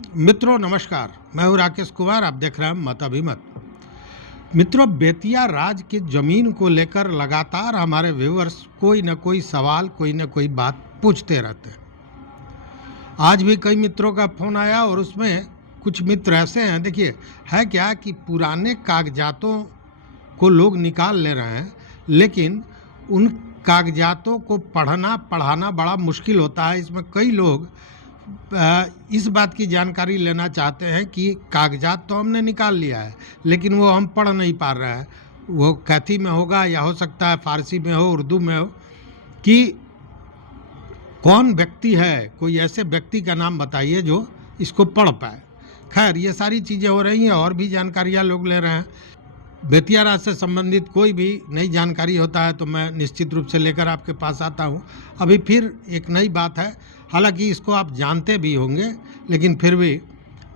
मित्रों नमस्कार, मैं हूँ राकेश कुमार। आप देख रहे हैं मत अभिमत। मित्रों, बेतिया राज की जमीन को लेकर लगातार हमारे व्यूअर्स कोई न कोई सवाल, कोई न कोई बात पूछते रहते हैं। आज भी कई मित्रों का फोन आया और उसमें कुछ मित्र ऐसे हैं, देखिए है क्या कि पुराने कागजातों को लोग निकाल ले रहे हैं, लेकिन उन कागजातों को पढ़ना पढ़ाना बड़ा मुश्किल होता है। इसमें कई लोग इस बात की जानकारी लेना चाहते हैं कि कागजात तो हमने निकाल लिया है, लेकिन वो हम पढ़ नहीं पा रहे हैं। वो कैथी में होगा या हो सकता है फारसी में हो, उर्दू में हो, कि कौन व्यक्ति है, कोई ऐसे व्यक्ति का नाम बताइए जो इसको पढ़ पाए। खैर, ये सारी चीज़ें हो रही हैं और भी जानकारियाँ लोग ले रहे हैं। बेतिया राज से संबंधित कोई भी नई जानकारी होता है तो मैं निश्चित रूप से लेकर आपके पास आता हूँ। अभी फिर एक नई बात है, हालांकि इसको आप जानते भी होंगे, लेकिन फिर भी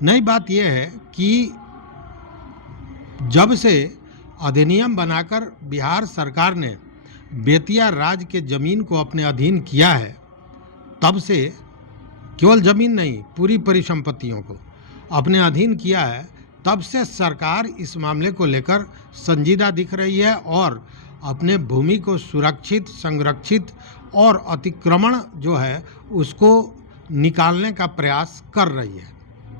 नई बात यह है कि जब से अधिनियम बनाकर बिहार सरकार ने बेतिया राज के ज़मीन को अपने अधीन किया है, तब से केवल ज़मीन नहीं, पूरी परिसंपत्तियों को अपने अधीन किया है, तब से सरकार इस मामले को लेकर संजीदा दिख रही है और अपने भूमि को सुरक्षित, संरक्षित और अतिक्रमण जो है उसको निकालने का प्रयास कर रही है।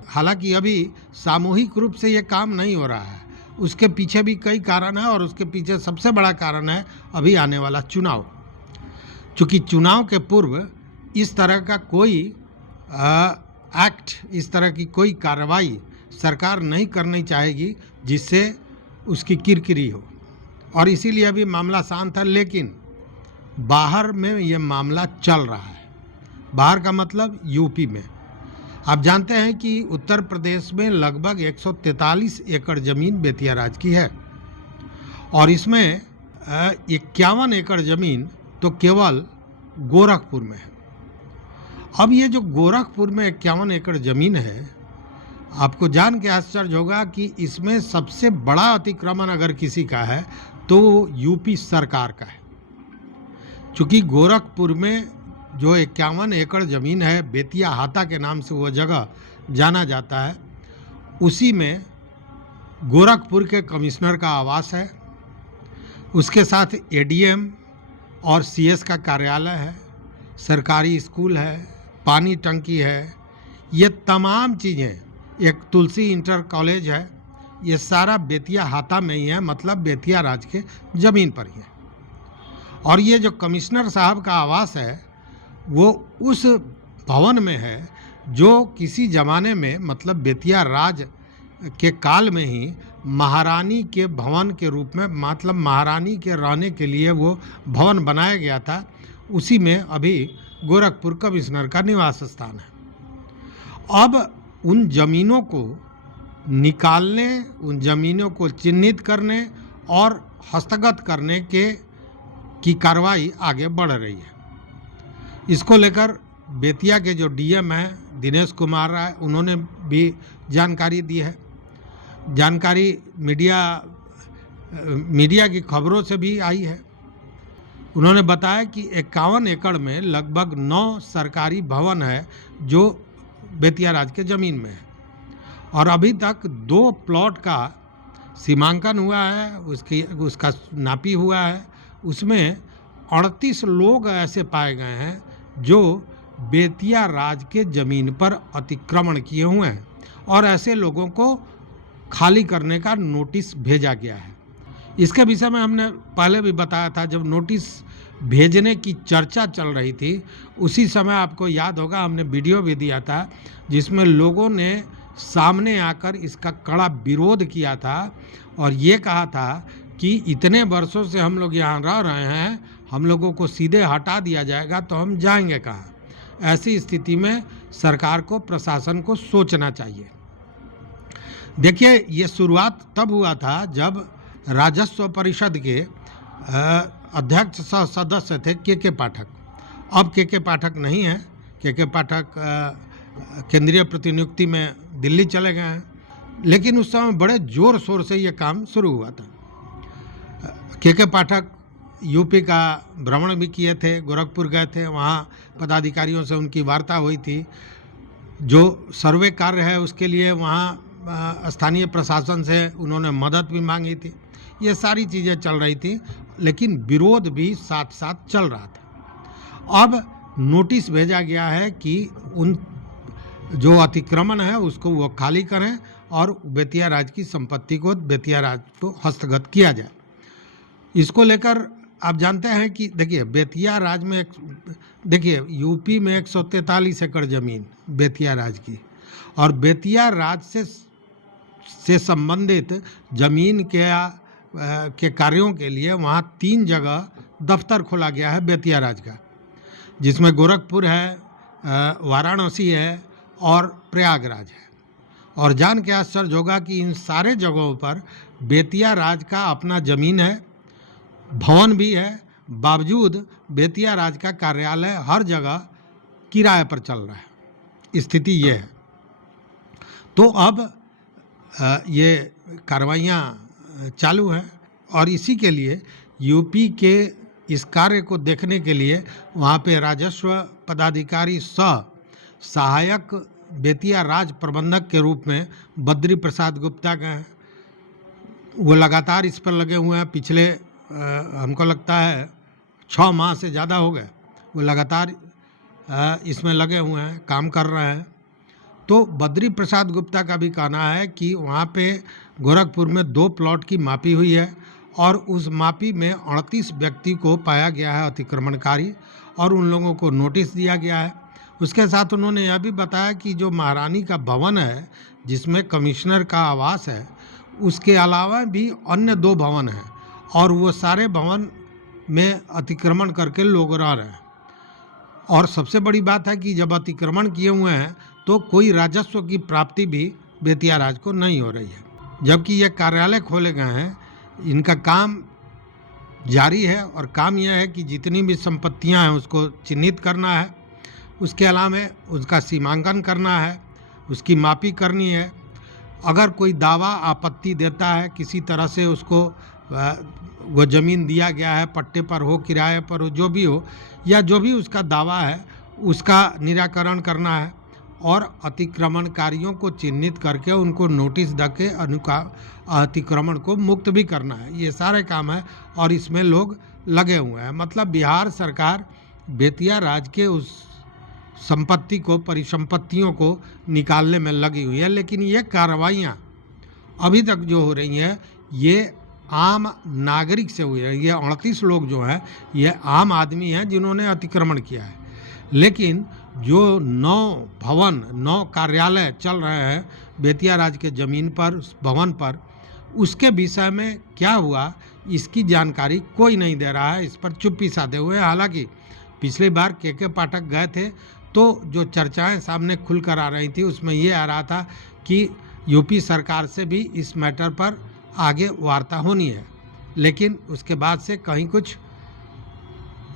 हालांकि अभी सामूहिक रूप से ये काम नहीं हो रहा है, उसके पीछे भी कई कारण हैं और उसके पीछे सबसे बड़ा कारण है अभी आने वाला चुनाव। चूँकि चुनाव के पूर्व इस तरह का कोई एक्ट, इस तरह की कोई कार्रवाई सरकार नहीं करनी चाहेगी जिससे उसकी किरकिरी हो, और इसीलिए अभी मामला शांत है। लेकिन बाहर में ये मामला चल रहा है। बाहर का मतलब यूपी में। आप जानते हैं कि उत्तर प्रदेश में लगभग 143 एकड़ ज़मीन बेतिया राज की है और इसमें 51 एकड़ ज़मीन तो केवल गोरखपुर में है। अब ये जो गोरखपुर में 51 एकड़ ज़मीन है, आपको जान के आश्चर्य होगा कि इसमें सबसे बड़ा अतिक्रमण अगर किसी का है तो यूपी सरकार का है। चूँकि गोरखपुर में जो 51 एकड़ ज़मीन है, बेतिया हाता के नाम से वो जगह जाना जाता है, उसी में गोरखपुर के कमिश्नर का आवास है, उसके साथ एडीएम और सीएस का कार्यालय है, सरकारी स्कूल है, पानी टंकी है, ये तमाम चीज़ें, एक तुलसी इंटर कॉलेज है, ये सारा बेतिया हाता में ही है, मतलब बेतिया राज के ज़मीन पर ही है। और ये जो कमिश्नर साहब का आवास है वो उस भवन में है जो किसी ज़माने में, मतलब बेतिया राज के काल में ही महारानी के भवन के रूप में, मतलब महारानी के रहने के लिए वो भवन बनाया गया था। उसी में अभी गोरखपुर कमिश्नर का निवास स्थान है। अब उन ज़मीनों को निकालने, उन ज़मीनों को चिन्हित करने और हस्तगत करने की कार्रवाई आगे बढ़ रही है। इसको लेकर बेतिया के जो डीएम हैं दिनेश कुमार राय, उन्होंने भी जानकारी दी है। जानकारी मीडिया की खबरों से भी आई है। उन्होंने बताया कि 51 एकड़ में लगभग 9 सरकारी भवन है जो बेतिया राज के ज़मीन में है और अभी तक 2 प्लॉट का सीमांकन हुआ है, उसका नापी हुआ है। उसमें 38 लोग ऐसे पाए गए हैं जो बेतिया राज के ज़मीन पर अतिक्रमण किए हुए हैं और ऐसे लोगों को खाली करने का नोटिस भेजा गया है। इसके विषय में हमने पहले भी बताया था, जब नोटिस भेजने की चर्चा चल रही थी उसी समय आपको याद होगा हमने वीडियो भी दिया था जिसमें लोगों ने सामने आकर इसका कड़ा विरोध किया था और ये कहा था कि इतने वर्षों से हम लोग यहाँ रह रहे हैं, हम लोगों को सीधे हटा दिया जाएगा तो हम जाएंगे कहाँ। ऐसी स्थिति में सरकार को, प्रशासन को सोचना चाहिए। देखिए, ये शुरुआत तब हुआ था जब राजस्व परिषद के अध्यक्ष सह सदस्य थे के पाठक। अब के पाठक नहीं हैं, के पाठक केंद्रीय प्रतिनियुक्ति में दिल्ली चले गए हैं, लेकिन उस समय बड़े ज़ोर शोर से ये काम शुरू हुआ था। के पाठक यूपी का भ्रमण भी किए थे, गोरखपुर गए थे, वहाँ पदाधिकारियों से उनकी वार्ता हुई थी। जो सर्वे कार्य है उसके लिए वहाँ स्थानीय प्रशासन से उन्होंने मदद भी मांगी थी। ये सारी चीज़ें चल रही थी, लेकिन विरोध भी साथ साथ चल रहा था। अब नोटिस भेजा गया है कि उन जो अतिक्रमण है उसको वो खाली करें और बेतिया राज की संपत्ति को बेतिया राज को हस्तगत किया जाए। इसको लेकर आप जानते हैं कि देखिए बेतिया राज में देखिए यूपी में 143 एकड़ जमीन बेतिया राज की, और बेतिया राज से संबंधित जमीन के कार्यों के लिए वहाँ 3 जगह दफ्तर खोला गया है बेतिया राज का, जिसमें गोरखपुर है, वाराणसी है और प्रयागराज है। और जान के आश्चर्य होगा कि इन सारे जगहों पर बेतिया राज का अपना ज़मीन है, भवन भी है, बावजूद बेतिया राज का कार्यालय हर जगह किराए पर चल रहा है। स्थिति ये है। तो अब ये कार्रवाइयाँ चालू हैं और इसी के लिए यूपी के इस कार्य को देखने के लिए वहाँ पे राजस्व पदाधिकारी सहायक बेतिया राज प्रबंधक के रूप में बद्री प्रसाद गुप्ता गए हैं। वो लगातार इस पर लगे हुए हैं। पिछले हमको लगता है 6 माह से ज़्यादा हो गए वो लगातार इसमें लगे हुए हैं, काम कर रहे हैं। तो बद्री प्रसाद गुप्ता का भी कहना है कि वहाँ पे गोरखपुर में 2 प्लॉट की मापी हुई है और उस मापी में 38 व्यक्ति को पाया गया है अतिक्रमणकारी और उन लोगों को नोटिस दिया गया है। उसके साथ उन्होंने यह भी बताया कि जो महारानी का भवन है जिसमें कमिश्नर का आवास है, उसके अलावा भी अन्य 2 भवन हैं और वो सारे भवन में अतिक्रमण करके लोग रह रहे हैं। और सबसे बड़ी बात है कि जब अतिक्रमण किए हुए हैं तो कोई राजस्व की प्राप्ति भी बेतिया राज को नहीं हो रही है, जबकि ये कार्यालय खोले गए हैं, इनका काम जारी है। और काम यह है कि जितनी भी संपत्तियां हैं उसको चिन्हित करना है, उसके अलावा उसका सीमांकन करना है, उसकी मापी करनी है। अगर कोई दावा आपत्ति देता है किसी तरह से, उसको वो ज़मीन दिया गया है पट्टे पर हो, किराए पर हो, जो भी हो, या जो भी उसका दावा है उसका निराकरण करना है और अतिक्रमणकारियों को चिन्हित करके उनको नोटिस देके अतिक्रमण को मुक्त भी करना है। ये सारे काम है और इसमें लोग लगे हुए हैं। मतलब बिहार सरकार बेतिया राज के उस संपत्ति को, परिसंपत्तियों को निकालने में लगी हुई है। लेकिन ये कार्रवाइयाँ अभी तक जो हो रही हैं ये आम नागरिक से हुई है। ये 38 लोग जो हैं ये आम आदमी हैं जिन्होंने अतिक्रमण किया है। लेकिन जो 9 कार्यालय चल रहे हैं बेतिया राज के ज़मीन पर, भवन पर, उसके विषय में क्या हुआ इसकी जानकारी कोई नहीं दे रहा है। इस पर चुप्पी साधे हुए। हालांकि पिछली बार के पाठक गए थे तो जो चर्चाएं सामने खुलकर आ रही थी उसमें ये आ रहा था कि यूपी सरकार से भी इस मैटर पर आगे वार्ता होनी है, लेकिन उसके बाद से कहीं कुछ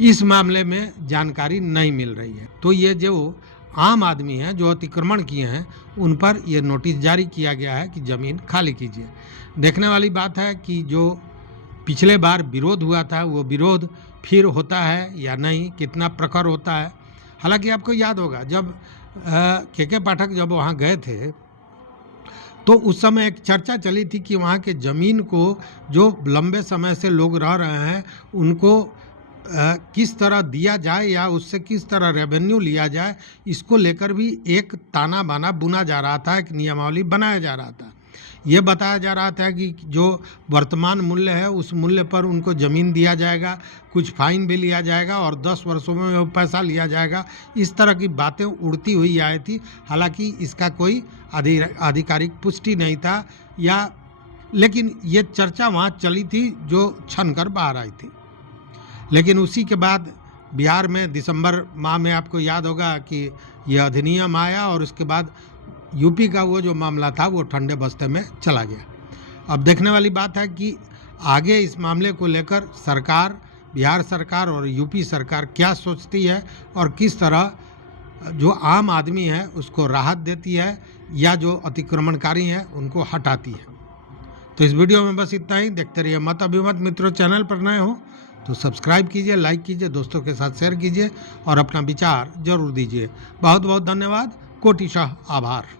इस मामले में जानकारी नहीं मिल रही है। तो ये जो आम आदमी हैं जो अतिक्रमण किए हैं उन पर यह नोटिस जारी किया गया है कि ज़मीन खाली कीजिए। देखने वाली बात है कि जो पिछले बार विरोध हुआ था वो विरोध फिर होता है या नहीं, कितना प्रखर होता है। हालांकि आपको याद होगा जब के पाठक जब वहाँ गए थे तो उस समय एक चर्चा चली थी कि वहाँ के ज़मीन को जो लंबे समय से लोग रह रहे हैं उनको किस तरह दिया जाए या उससे किस तरह रेवेन्यू लिया जाए, इसको लेकर भी एक ताना बाना बुना जा रहा था, एक नियमावली बनाया जा रहा था। ये बताया जा रहा था कि जो वर्तमान मूल्य है उस मूल्य पर उनको ज़मीन दिया जाएगा, कुछ फाइन भी लिया जाएगा और 10 वर्षों में वो पैसा लिया जाएगा। इस तरह की बातें उड़ती हुई आई थी। हालांकि इसका कोई आधिकारिक पुष्टि नहीं था लेकिन ये चर्चा वहाँ चली थी जो छन कर बाहर आई थी। लेकिन उसी के बाद बिहार में दिसंबर माह में आपको याद होगा कि यह अधिनियम आया और उसके बाद यूपी का वो जो मामला था वो ठंडे बस्ते में चला गया। अब देखने वाली बात है कि आगे इस मामले को लेकर सरकार, बिहार सरकार और यूपी सरकार क्या सोचती है और किस तरह जो आम आदमी है उसको राहत देती है या जो अतिक्रमणकारी हैं उनको हटाती है। तो इस वीडियो में बस इतना ही। देखते रहिए मत अभिमत। मित्रों, चैनल पर नए हो तो सब्सक्राइब कीजिए, लाइक कीजिए, दोस्तों के साथ शेयर कीजिए और अपना विचार जरूर दीजिए। बहुत बहुत धन्यवाद। कोटिशः आभार।